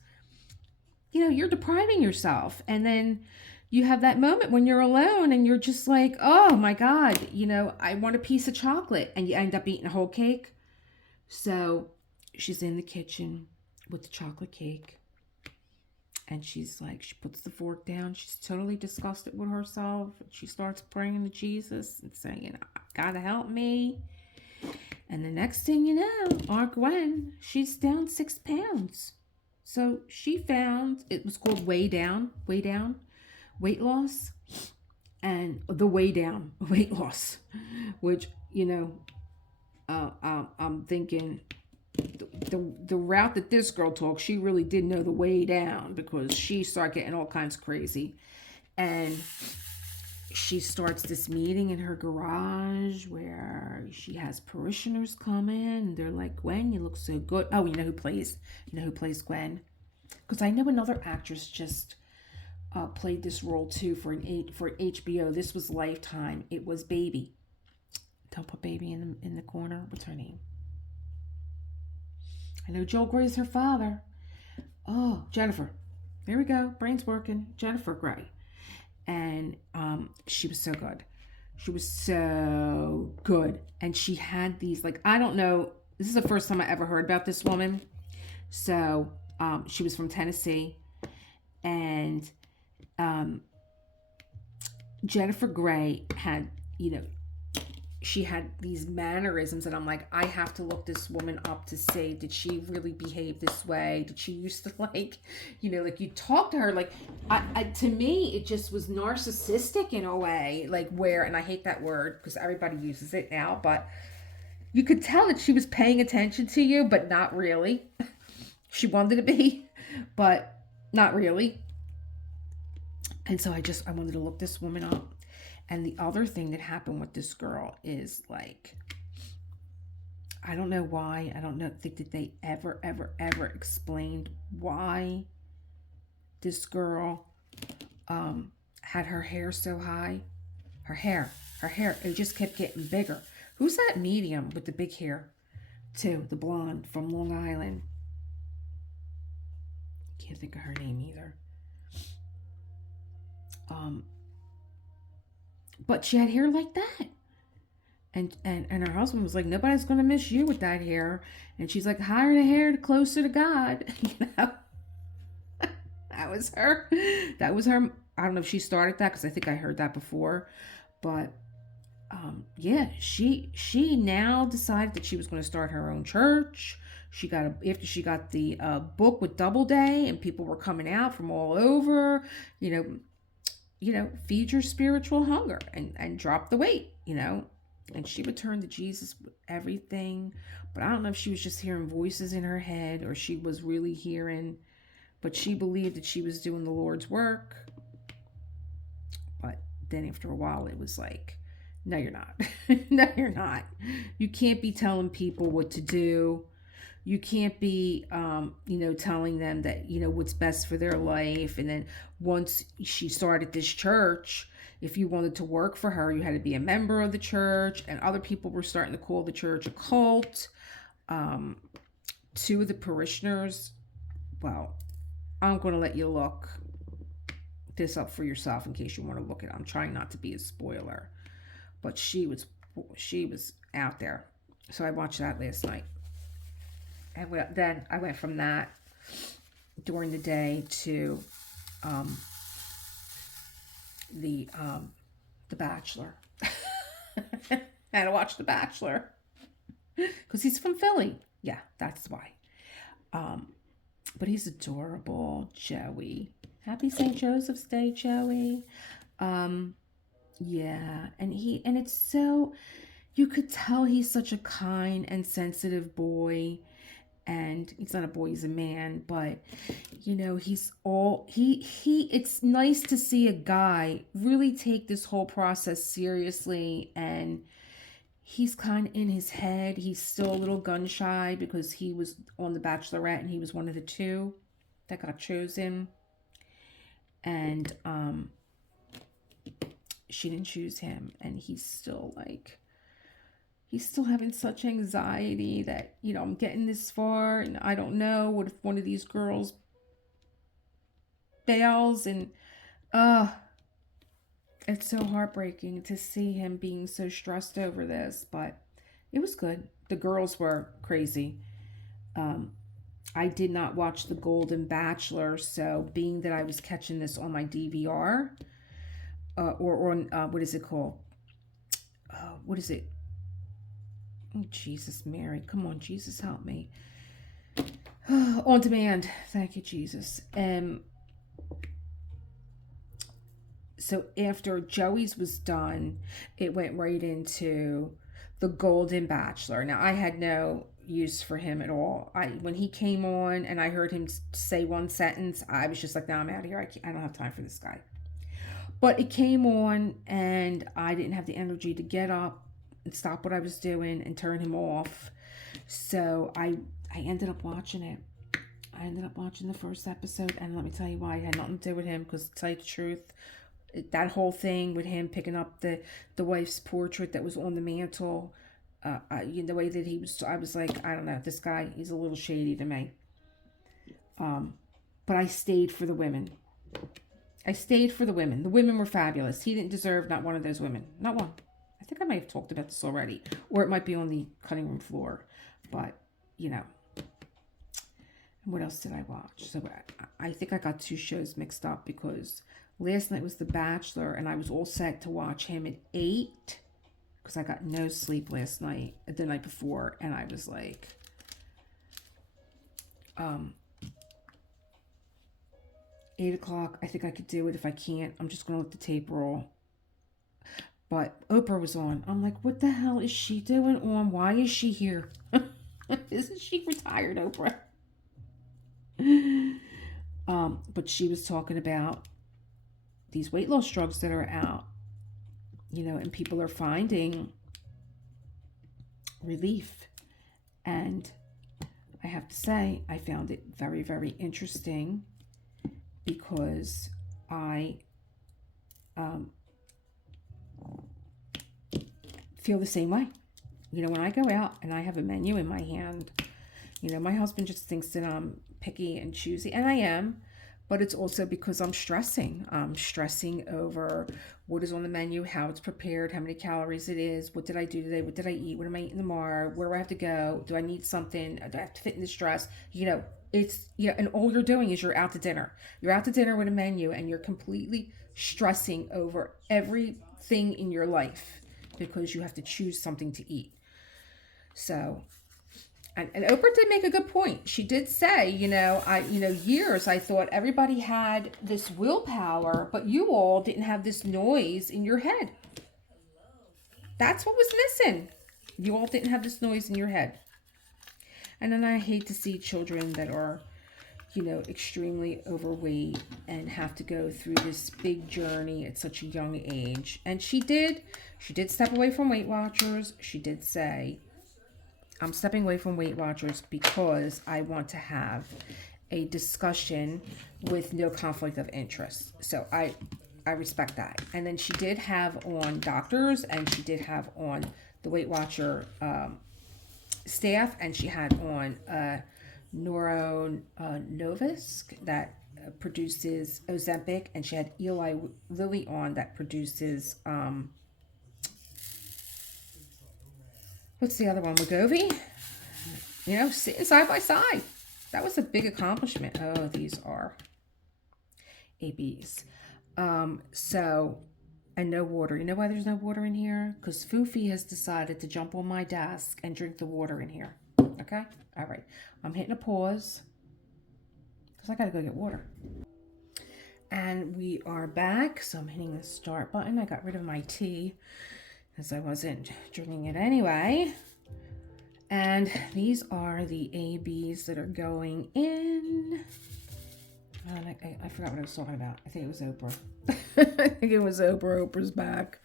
You're depriving yourself. And then you have that moment when you're alone and you're just like, oh my God, I want a piece of chocolate. And you end up eating a whole cake. So she's in the kitchen with the chocolate cake. And she's like, she puts the fork down. She's totally disgusted with herself. She starts praying to Jesus and saying, gotta help me. And the next thing you know, our Gwen, she's down 6 pounds. So she found, it was called weight loss, and the way down, weight loss, which, I'm thinking, the route that this girl talks, she really did know the way down, because she started getting all kinds of crazy. And she starts this meeting in her garage where she has parishioners come in, and they're like, Gwen, you look so good. Oh, you know who plays Gwen? Because I know another actress just played this role too for HBO. This was Lifetime. It was Baby. Don't put Baby in the corner. What's her name? I know Joel Gray's her father. Oh, Jennifer. There we go. Brain's working. Jennifer Grey. And she was so good. She was so good. And she had these, like, I don't know. This is the first time I ever heard about this woman. So she was from Tennessee. And Jennifer Grey had, she had these mannerisms, and I'm like, I have to look this woman up to see, did she really behave this way? Did she used to like, like you talk to her like, to me it just was narcissistic in a way, like where, and I hate that word because everybody uses it now, but you could tell that she was paying attention to you, but not really. She wanted to be, but not really. And so I wanted to look this woman up. And the other thing that happened with this girl is like, I don't know why. I don't know think that they ever explained why this girl had her hair so high. Her hair, it just kept getting bigger. Who's that medium with the big hair too? The blonde from Long Island. Can't think of her name either. But she had hair like that. And her husband was like, nobody's gonna miss you with that hair. And she's like, higher the hair, the closer to God. That was her. That was her. I don't know if she started that because I think I heard that before, but yeah, she now decided that she was going to start her own church. After she got the book with Doubleday, and people were coming out from all over. Feed your spiritual hunger and drop the weight. And she would turn to Jesus with everything. But I don't know if she was just hearing voices in her head or she was really hearing, but she believed that she was doing the Lord's work. But then after a while, it was like, no, you're not. No, you're not. You can't be telling people what to do. You can't be, telling them that, what's best for their life. And then once she started this church, if you wanted to work for her, you had to be a member of the church. And other people were starting to call the church a cult. Two of the parishioners, well, I'm going to let you look this up for yourself in case you want to look at it. I'm trying not to be a spoiler. But she was out there. So I watched that last night. And then I went from that during the day to the Bachelor. I had to watch The Bachelor because he's from Philly. Yeah, that's why. But he's adorable, Joey. Happy St. Joseph's Day, Joey. Yeah, and it's so, you could tell he's such a kind and sensitive boy. And he's not a boy, he's a man, but it's nice to see a guy really take this whole process seriously. And he's kind of in his head, he's still a little gun shy because he was on The Bachelorette and he was one of the two that got chosen. And she didn't choose him, and he's still having such anxiety that, I'm getting this far and I don't know what if one of these girls fails. And it's so heartbreaking to see him being so stressed over this, but it was good. The girls were crazy. I did not watch The Golden Bachelor, so being that I was catching this on my DVR, or on, what is it called? What is it? Oh, Jesus, Mary. Come on, Jesus, help me. On demand. Thank you, Jesus. So after Joey's was done, it went right into The Golden Bachelor. Now, I had no use for him at all. When he came on and I heard him say one sentence, I was just like, no, I'm out of here. I don't have time for this guy. But it came on and I didn't have the energy to get up and stop what I was doing and turn him off. So I ended up watching it. I ended up watching the first episode, and let me tell you why. It had nothing to do with him, because to tell you the truth, that whole thing with him picking up the wife's portrait that was on the mantle, the way that he was, I was like, I don't know, this guy, he's a little shady to me. But I stayed for the women. The women were fabulous. He didn't deserve not one of those women. Not one. I think I might have talked about this already, or it might be on the cutting room floor, but what else did I watch? So I think I got two shows mixed up, because last night was The Bachelor and I was all set to watch him at 8, because I got no sleep last night, the night before, and I was like, 8 o'clock. I think I could do it. If I can't, I'm just gonna let the tape roll. But Oprah was on. I'm like, what the hell is she doing on? Why is she here? Isn't she retired, Oprah? But she was talking about these weight loss drugs that are out, and people are finding relief. And I have to say, I found it very, very interesting because I feel the same way. When I go out and I have a menu in my hand, my husband just thinks that I'm picky and choosy, and I am, but it's also because I'm stressing. I'm stressing over what is on the menu, how it's prepared, how many calories it is, what did I do today, what did I eat, what am I eating tomorrow, where do I have to go, do I need something, do I have to fit in this dress, and all you're doing is you're out to dinner. You're out to dinner with a menu, and you're completely stressing over everything in your life because you have to choose something to eat. So, and Oprah did make a good point. She did say, years I thought everybody had this willpower, but you all didn't have this noise in your head. That's what was missing. You all didn't have this noise in your head. And then I hate to see children that are, extremely overweight and have to go through this big journey at such a young age. And she did step away from Weight Watchers. She did say, I'm stepping away from Weight Watchers because I want to have a discussion with no conflict of interest. So I respect that. And then she did have on doctors, and she did have on the Weight Watcher staff, and she had on Neuro Novisk that produces Ozempic, and she had Eli Lilly on that produces what's the other one? Wegovy? Sitting side by side. That was a big accomplishment. Oh, these are ABs. So, and no water. You know why there's no water in here? Because Foofy has decided to jump on my desk and drink the water in here. Okay? All right. I'm hitting a pause because I got to go get water. And we are back. So I'm hitting the start button. I got rid of my tea because I wasn't drinking it anyway. And these are the ABs that are going in. I forgot what I was talking about. I think it was Oprah. I think it was Oprah. Oprah's back.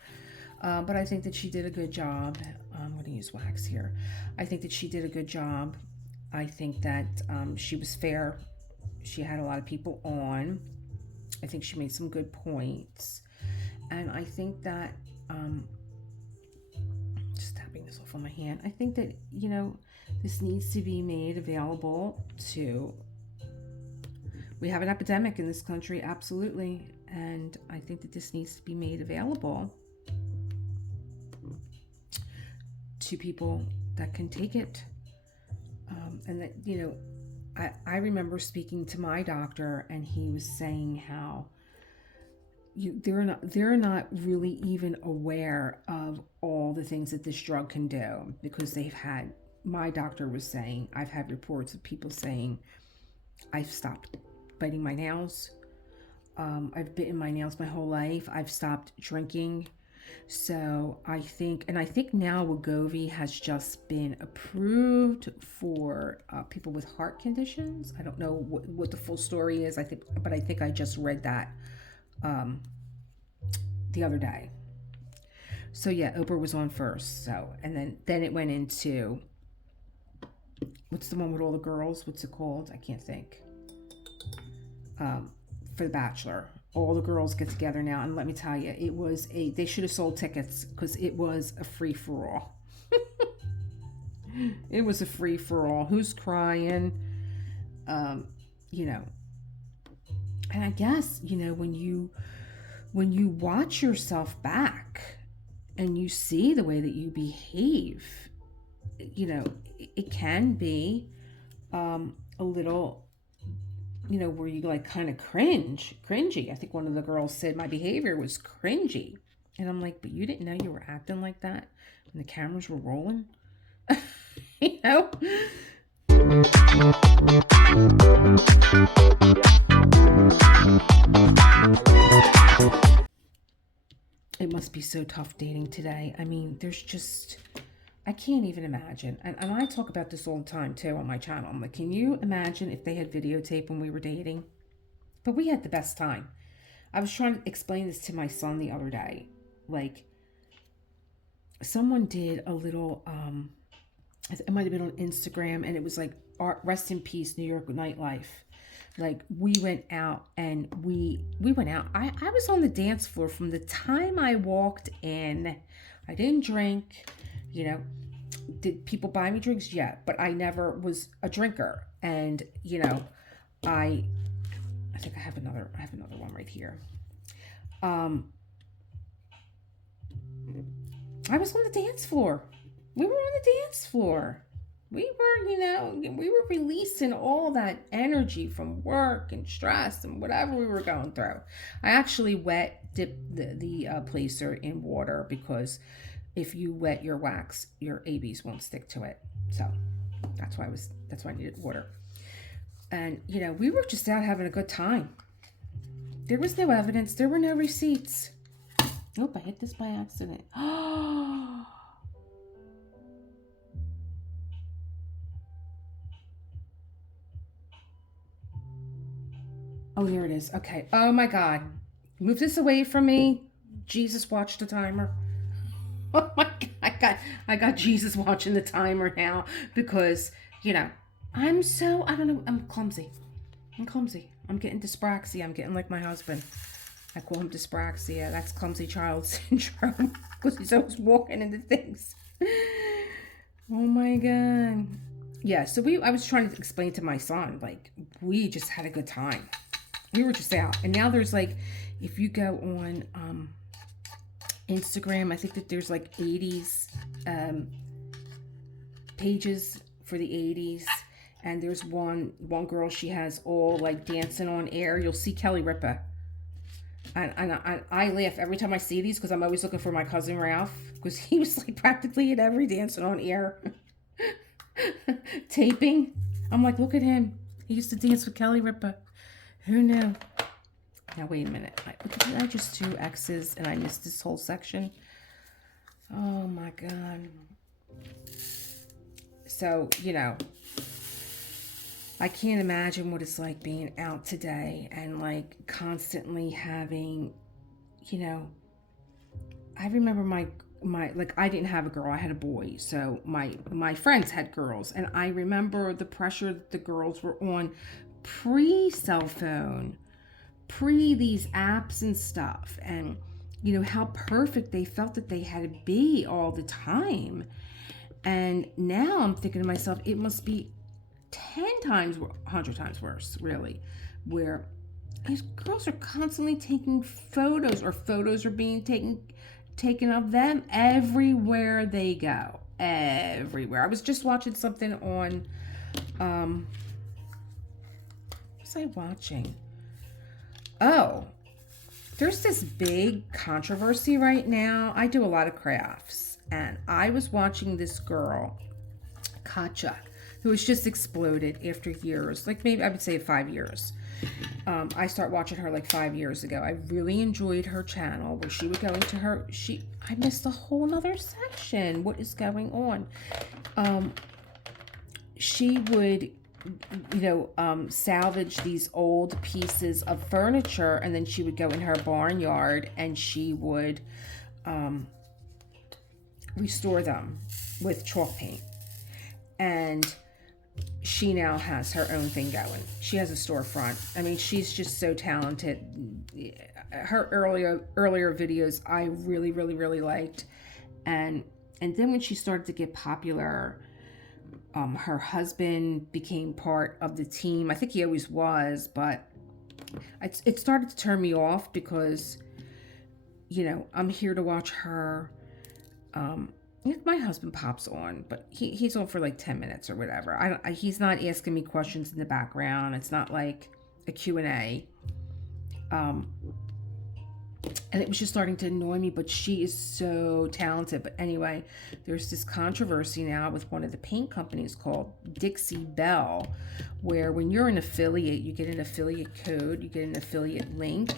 But I think that she did a good job. I'm going to use wax here. I think that she did a good job. I think that she was fair. She had a lot of people on. I think she made some good points. And I think that, just tapping this off on my hand, I think that, this needs to be made available to, we have an epidemic in this country, absolutely. And I think that this needs to be made available to people that can take it. And that, I remember speaking to my doctor, and he was saying how they're not really even aware of all the things that this drug can do, because my doctor was saying, I've had reports of people saying, I've stopped biting my nails. I've bitten my nails my whole life. I've stopped drinking. So I think now Wegovy has just been approved for people with heart conditions. I don't know what the full story is. I think I just read that the other day. So yeah, Oprah was on first. So, and then it went into, what's the one with all the girls? What's it called? I can't think. For The Bachelor. All the girls get together now, and let me tell you, they should have sold tickets, because it was a free-for-all. It was a free-for-all. Who's crying? And I guess, when you watch yourself back and you see the way that you behave, it can be a little, where you like kind of cringy. I think one of the girls said my behavior was cringy. And I'm like, but you didn't know you were acting like that when the cameras were rolling? You know? It must be so tough dating today. I mean, there's just, I can't even imagine. And I talk about this all the time too on my channel. I'm like, can you imagine if they had videotape when we were dating? But we had the best time. I was trying to explain this to my son the other day. Like, someone did a little, it might have been on Instagram, and it was like, rest in peace, New York nightlife. Like, we went out and we went out. I was on the dance floor from the time I walked in. I didn't drink, you know. Did people buy me drinks? Yeah, but I never was a drinker. And, you know, I think I have another one right here. I was on the dance floor. We were on the dance floor. We were, you know, we were releasing all that energy from work and stress and whatever we were going through. I actually dipped the placer in water because if you wet your wax, your ABs won't stick to it. So that's why I needed water. And, you know, we were just out having a good time. There was no evidence. There were no receipts. Nope, I hit this by accident. Oh, here it is. Okay. Oh my God. Move this away from me. Jesus, watch the timer. Oh my God. I got Jesus watching the timer now because, you know, I don't know. I'm clumsy. I'm getting dyspraxia. I'm getting like my husband. I call him dyspraxia. That's clumsy child syndrome because he's always walking into things. Oh my God. Yeah, so I was trying to explain to my son, like, we just had a good time. We were just out. And now there's like, if you go on Instagram, I think that there's like 80s pages for the 80s. And there's one girl, she has all like dancing on air. You'll see Kelly Ripa. And I laugh every time I see these because I'm always looking for my cousin Ralph because he was like practically at every dancing on air taping. I'm like, look at him. He used to dance with Kelly Ripa. Who knew? Now, wait a minute. Did I just do X's and I missed this whole section? Oh my God. So, you know, I can't imagine what it's like being out today and like constantly having, you know, I remember my like, I didn't have a girl, I had a boy. So my friends had girls, and I remember the pressure that the girls were on pre-cell phone, pre these apps and stuff, and you know how perfect they felt that they had to be all the time. And now I'm thinking to myself, it must be 10 times, 100 times worse, really, where these girls are constantly taking photos, or photos are being taken of them everywhere they go. Everywhere. I was just watching something on, what was I watching? Oh, there's this big controversy right now. I do a lot of crafts, and I was watching this girl, Katja, who has just exploded after years, like maybe I would say 5 years. I started watching her like 5 years ago. I really enjoyed her channel where she would go into her, I missed a whole nother section. What is going on? She would, you know, salvage these old pieces of furniture, and then she would go in her barnyard and she would restore them with chalk paint. And she now has her own thing going. She has a storefront. I mean, she's just so talented. Her earlier videos I really, really, really liked. And then when she started to get popular, her husband became part of the team. I think he always was, but it started to turn me off because, you know, I'm here to watch her. My husband pops on, but he's on for like 10 minutes or whatever. He's not asking me questions in the background. It's not like a Q&A. and it was just starting to annoy me, but she is so talented. But anyway, there's this controversy now with one of the paint companies called Dixie Bell, where when you're an affiliate, you get an affiliate code, you get an affiliate link,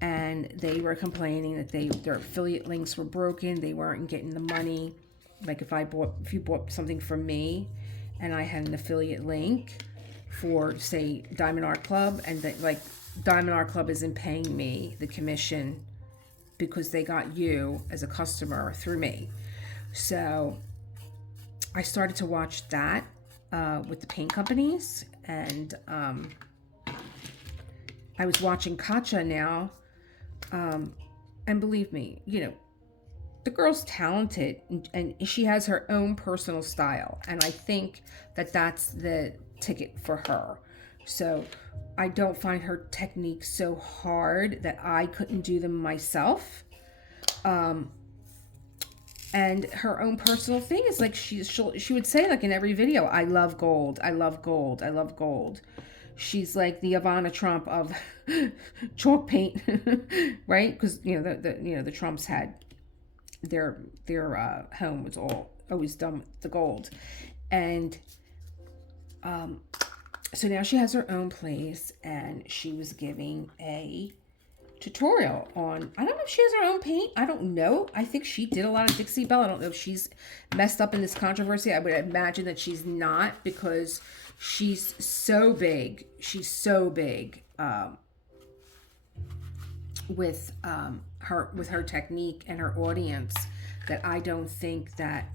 and they were complaining that their affiliate links were broken, they weren't getting the money. Like if you bought something from me and I had an affiliate link for, say, Diamond Art Club, and that, like, Diamond Art Club isn't paying me the commission because they got you as a customer through me. So I started to watch that with the paint companies, and I was watching Katja now, and believe me, the girl's talented, and she has her own personal style, and I think that that's the ticket for her. So I don't find her technique so hard that I couldn't do them myself. And her own personal thing is like she would say, like, in every video, I love gold, I love gold, I love gold. She's like the Ivana Trump of chalk paint, right? Because the Trumps had their home was always done with the gold, and so now she has her own place, and she was giving a tutorial on, I don't know if she has her own paint, I don't know. I think she did a lot of Dixie Belle. I don't know if she's messed up in this controversy. I would imagine that she's not, because she's so big. She's so big with her technique and her audience, that I don't think that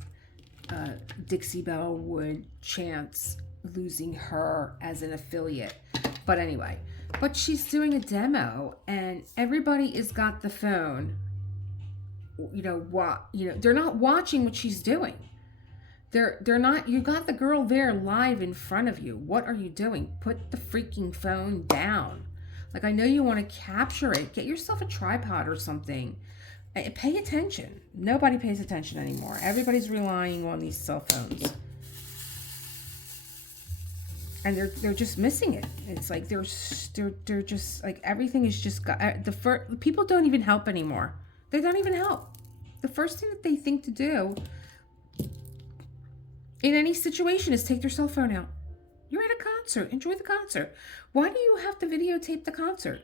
Dixie Belle would chance losing her as an affiliate. But anyway, but she's doing a demo, and everybody has got the phone. They're not watching what she's doing. They're not. You got the girl there live in front of you. What are you doing? Put the freaking phone down. Like, I know you want to capture it. Get yourself a tripod or something. Pay attention. Nobody pays attention anymore. Everybody's relying on these cell phones, and they're just missing it. It's like they're just like, everything is just people don't even help anymore. They don't even help. The first thing that they think to do in any situation is take their cell phone out. You're at a concert. Enjoy the concert. Why do you have to videotape the concert?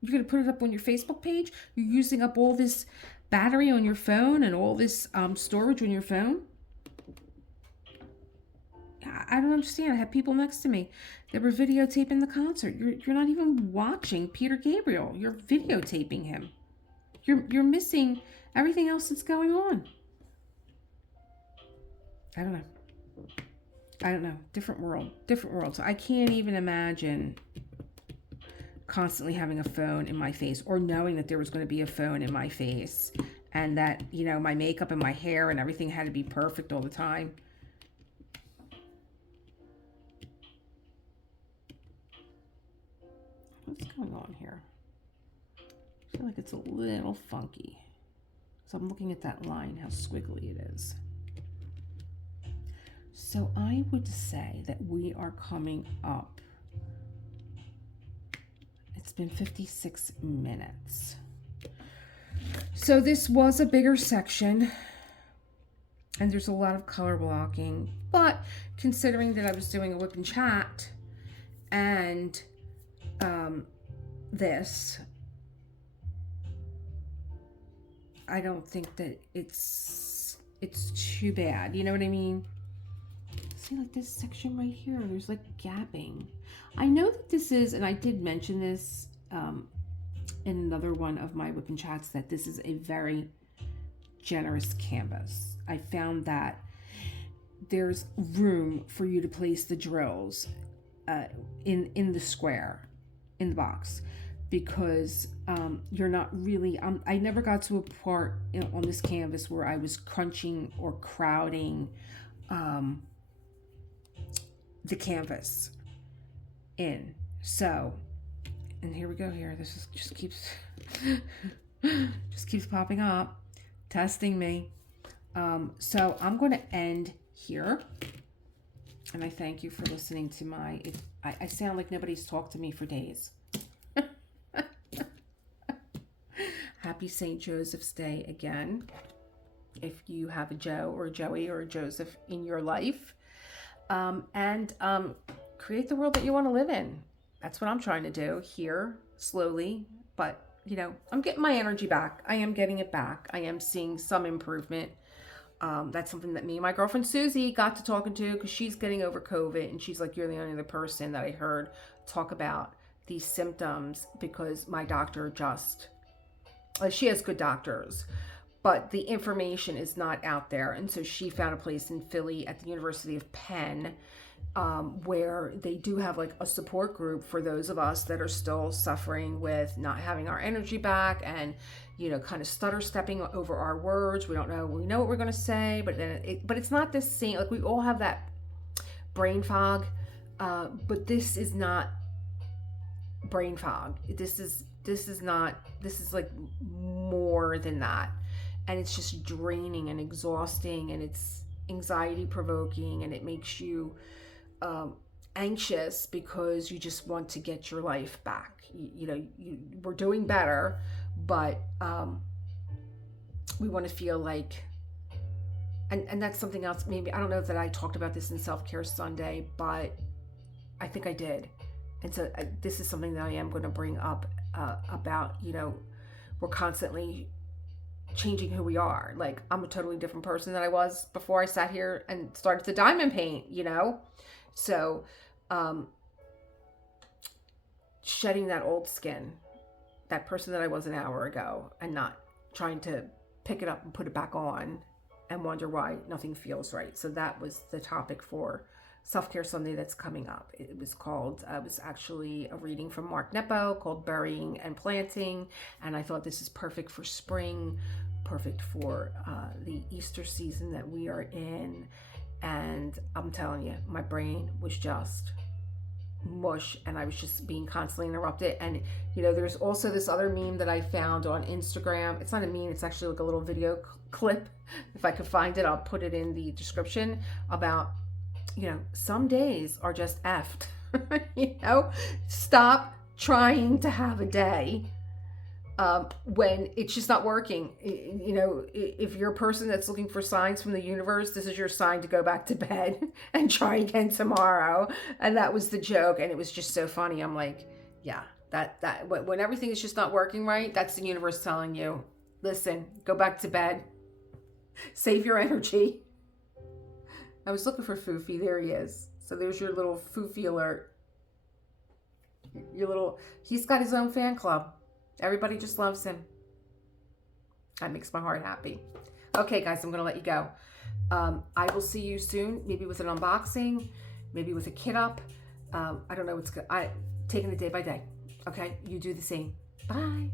You're going to put it up on your Facebook page? You're using up all this battery on your phone and all this storage on your phone? I don't understand. I have people next to me that were videotaping the concert. You're not even watching Peter Gabriel. You're videotaping him. You're missing everything else that's going on. I don't know. Different world. So I can't even imagine constantly having a phone in my face, or knowing that there was going to be a phone in my face, and that, my makeup and my hair and everything had to be perfect all the time. What's going on here? I feel like it's a little funky. So I'm looking at that line, how squiggly it is. So I would say that we are coming up. It's been 56 minutes. So this was a bigger section, and there's a lot of color blocking, but considering that I was doing a whip and chat and this, I don't think that it's too bad. You know what I mean? See, like this section right here, there's like gapping. I know that this is, and I did mention this in another one of my whip and chats, that this is a very generous canvas. I found that there's room for you to place the drills in the square, in the box, because you're not really, I never got to a part on this canvas where I was crunching or crowding the canvas in. So, and here we go here. This is just keeps popping up, testing me. So I'm going to end here. And I thank you for listening to I sound like nobody's talked to me for days. Have happy St. Joseph's Day again. If you have a Joe or a Joey or a Joseph in your life, and create the world that you want to live in. That's what I'm trying to do here, slowly, but I'm getting my energy back. I am getting it back. I am seeing some improvement. That's something that me and my girlfriend Susie got to talking to, because she's getting over COVID, and she's like, you're the only other person that I heard talk about these symptoms, because my doctor just, she has good doctors, but the information is not out there. And so she found a place in Philly at the University of Penn, where they do have like a support group for those of us that are still suffering with not having our energy back, and kind of stutter stepping over our words. We know what we're going to say, but then it's not the same. Like, we all have that brain fog, but this is not brain fog. This is like more than that. And it's just draining and exhausting, and it's anxiety provoking, and it makes you anxious, because you just want to get your life back. We're doing better, but we want to feel like, and that's something else. Maybe, I don't know that I talked about this in Self-Care Sunday, but I think I did. And so this is something that I am going to bring up about, we're constantly changing who we are. Like, I'm a totally different person than I was before I sat here and started to diamond paint, so shedding that old skin, that person that I was an hour ago, and not trying to pick it up and put it back on and wonder why nothing feels right. So that was the topic for Self-Care Sunday that's coming up. It was actually a reading from Mark Nepo called Burying and Planting. And I thought this is perfect for spring, perfect for the Easter season that we are in. And I'm telling you, my brain was just mush, and I was just being constantly interrupted. And there's also this other meme that I found on Instagram. It's not a meme, it's actually like a little video clip. If I could find it, I'll put it in the description, about some days are just effed. Stop trying to have a day when it's just not working. If you're a person that's looking for signs from the universe, this is your sign to go back to bed and try again tomorrow. And that was the joke, and it was just so funny. I'm like, yeah, that when everything is just not working right, that's the universe telling you, listen, go back to bed, save your energy. I was looking for Foofy. There he is. So there's your little Foofy alert. He's got his own fan club. Everybody just loves him. That makes my heart happy. Okay, guys, I'm going to let you go. I will see you soon, maybe with an unboxing, maybe with a kit up. I don't know what's good. Taking it day by day. Okay, you do the same. Bye.